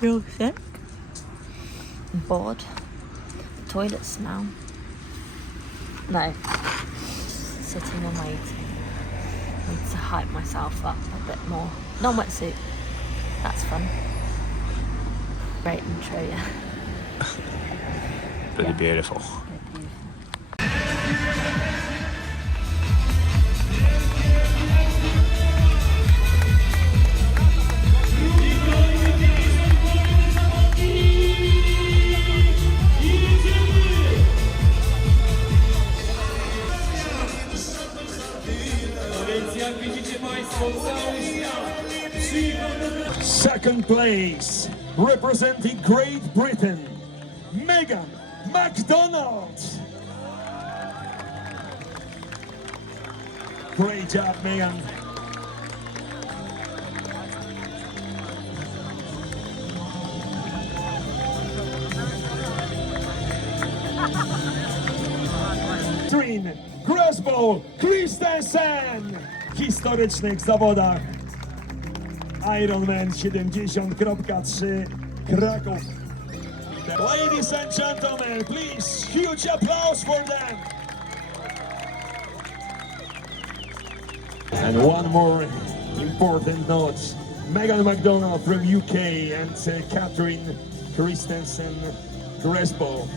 Real sick. I'm bored. The toilet smell. No. Sitting and waiting. Need to hype myself up a bit more. Non-wetsuit. That's fun. Great intro, yeah. Pretty beautiful. Second place, representing Great Britain, Megan McDonald. Great job, Megan. Trin, Crossbow, Christensen. W historycznych zawodach Ironman 70.3 Krakow. Ladies and gentlemen, please, huge applause for them. And one more important note. Megan McDonald from UK and Catherine Christensen Crespo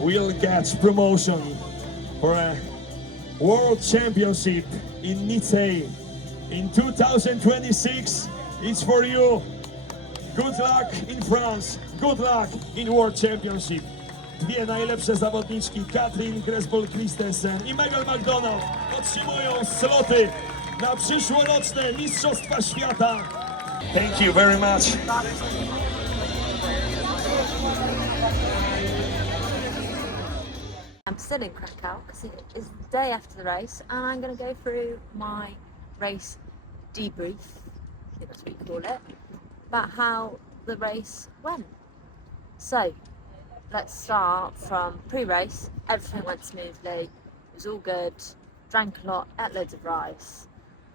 will get promotion for a World Championship in Nice in 2026. It's for you. Good luck in France. Good luck in World Championship. Dwie najlepsze zawodniczki, Katrin Crespo-Christensen i Megan McDonald, otrzymują sloty na przyszłoroczne Mistrzostwa Świata. Thank you very much. I'm still in Krakow because it is the day after the race, and I'm going to go through my race debrief, I think that's what you call it, about how the race went. So let's start from pre-race. Everything went smoothly, it was all good, drank a lot, ate loads of rice,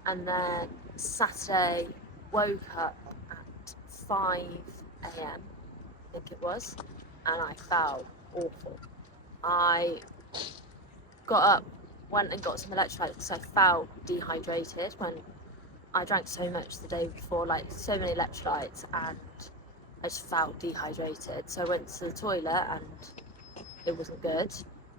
and then Saturday woke up at 5 a.m, I think it was, and I felt awful. I got up, went and got some electrolytes because I felt dehydrated when I drank so much the day before, like so many electrolytes, and I just felt dehydrated. So I went to the toilet and it wasn't good.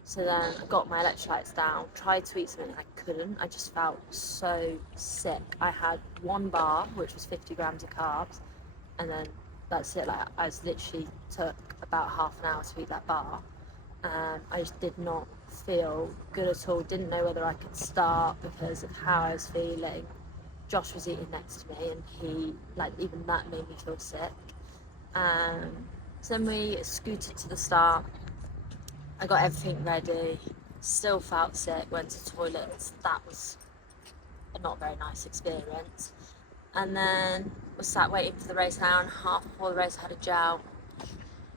So then I got my electrolytes down, tried to eat something and I couldn't. I just felt so sick. I had one bar, which was 50 grams of carbs, and then that's it. Like I was literally took about half an hour to eat that bar. I just did not feel good at all, didn't know whether I could start because of how I was feeling. Josh was eating next to me and he, like, even that made me feel sick. So then we scooted to the start, I got everything ready, still felt sick, went to the toilet. That was a not very nice experience. And then was sat waiting for the race an hour and a half before the race. I had a gel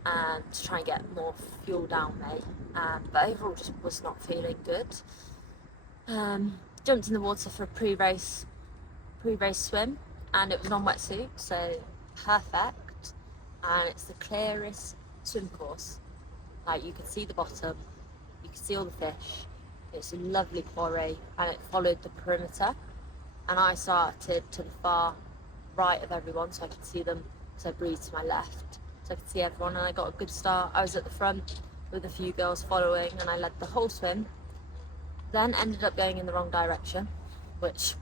to try and get more fuel down me, but overall just was not feeling good. Jumped in the water for a pre-race swim, and it was non-wetsuit, so perfect. And it's the clearest swim course. Like, you could see the bottom, you could see all the fish. It's a lovely quarry, and it followed the perimeter. And I started to the far right of everyone, so I could see them. So I breathed to my left, so I could see everyone, and I got a good start. I was at the front with a few girls following, and I led the whole swim. Then ended up going in the wrong direction, which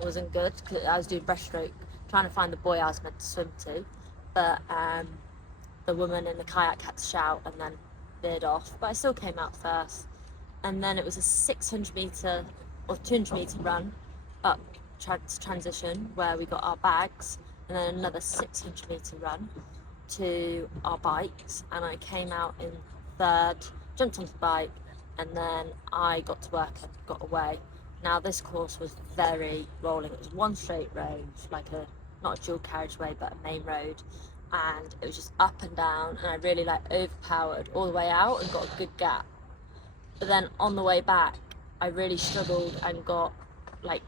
wasn't good because I was doing breaststroke, trying to find the boy I was meant to swim to, but the woman in the kayak had to shout and then veered off, but I still came out first. And then it was a 600 metre or 200 metre run up transition where we got our bags, and then another 600 metre run to our bikes, and I came out in third, jumped onto the bike, and then I got to work and got away. Now this course was very rolling. It was one straight road, like not a dual carriageway but a main road, and it was just up and down, and I really overpowered all the way out and got a good gap. But then on the way back I really struggled and got I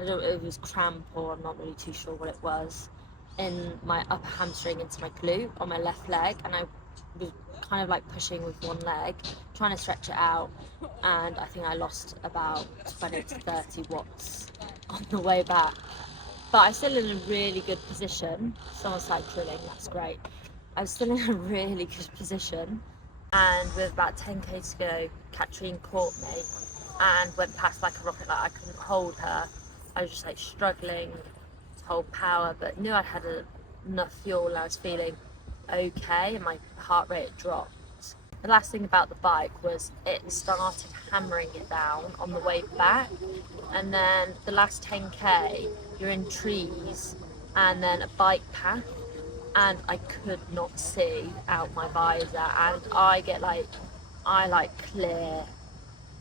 don't know if it was cramp or I'm not really too sure what it was, in my upper hamstring into my glute on my left leg, and I was kind of like pushing with one leg, trying to stretch it out, and I think I lost about 20 to 30 watts on the way back. But I'm still in a really good position. Someone's like drilling, that's great. I was still in a really good position, and with about 10k to go, Katrine caught me and went past like a rocket. Like I couldn't hold her. I was just like struggling to hold power, but knew I had enough fuel and I was feeling okay, and my heart rate dropped. The last thing about the bike was it started hammering it down on the way back, and then the last 10k you're in trees and then a bike path, and I could not see out my visor, and I like clear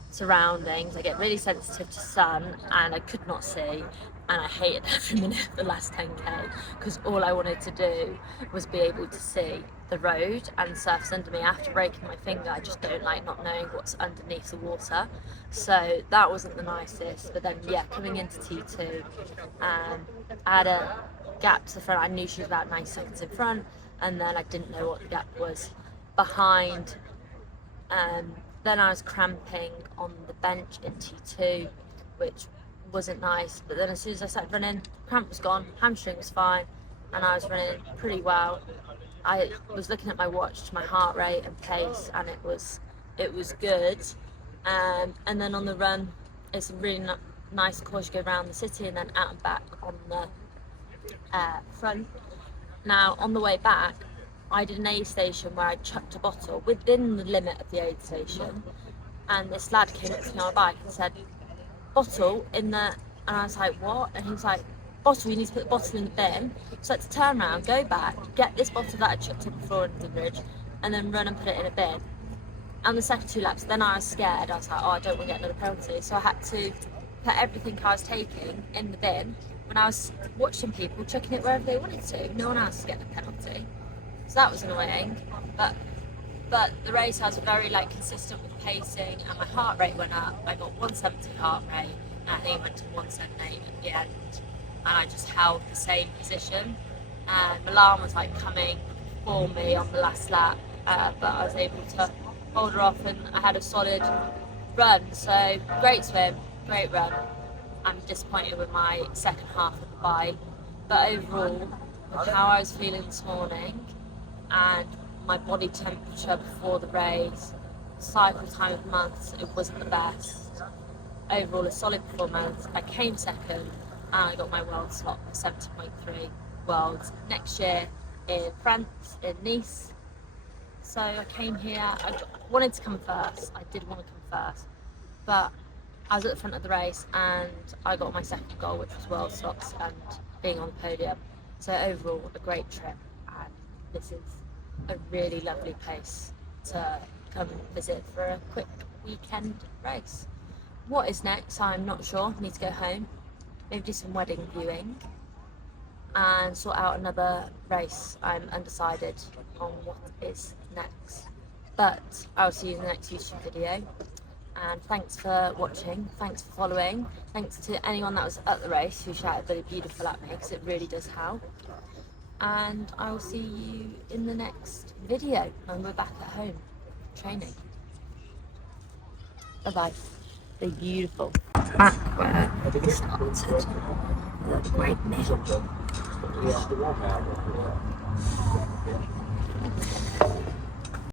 surroundings. I get really sensitive to sun, and I could not see, and I hated every minute of the last 10k because all I wanted to do was be able to see the road and surface under me. After breaking my finger, I just don't like not knowing what's underneath the water, so that wasn't the nicest. But then yeah, coming into T2, I had a gap to the front. I knew she was about 9 seconds in front, and then I didn't know what the gap was behind. Then I was cramping on the bench in T2, which wasn't nice. But then as soon as I started running, cramp was gone, hamstring was fine, and I was running pretty well. I was looking at my watch to my heart rate and pace, and it was good. And then on the run, it's a really nice course. You go around the city and then out and back on the front. Now on the way back, I did an aid station where I chucked a bottle within the limit of the aid station, and this lad came up to me on a bike and said, "Bottle in the," and I was like, "What?" And he was like, "Bottle, you need to put the bottle in the bin." So I had to turn around, go back, get this bottle that I chucked on the floor in the bridge, and then run and put it in a bin. And the second 2 laps, then I was scared. I was like, "Oh, I don't want to get another penalty." So I had to put everything I was taking in the bin. When I was watching people chucking it wherever they wanted to, no one else was getting a penalty. So that was annoying, but the race I was very like consistent with pacing, and my heart rate went up. I got 170 heart rate, and I think I went to 178 at the end, and I just held the same position. And Milan was like coming for me on the last lap, but I was able to hold her off, and I had a solid run. So great swim, great run. I'm disappointed with my second half of the bike, but overall, with how I was feeling this morning and my body temperature before the race, cycle time of months, it wasn't the best. Overall, a solid performance. I came second, and I got my world slot for 70.3 worlds next year in France, in Nice. So I came here, I wanted to come first, I did want to come first, but I was at the front of the race and I got my second goal, which was world slots and being on the podium. So overall, a great trip, and this is a really lovely place to come visit for a quick weekend race. What is next? I'm not sure. Need to go home, maybe do some wedding viewing and sort out another race. I'm undecided on what is next, but I'll see you in the next YouTube video. And thanks for watching, thanks for following, thanks to anyone that was at the race who shouted really beautiful at me, because it really does help. And I will see you in the next video when we're back at home training. Bye bye. The beautiful back where we started. The great meal.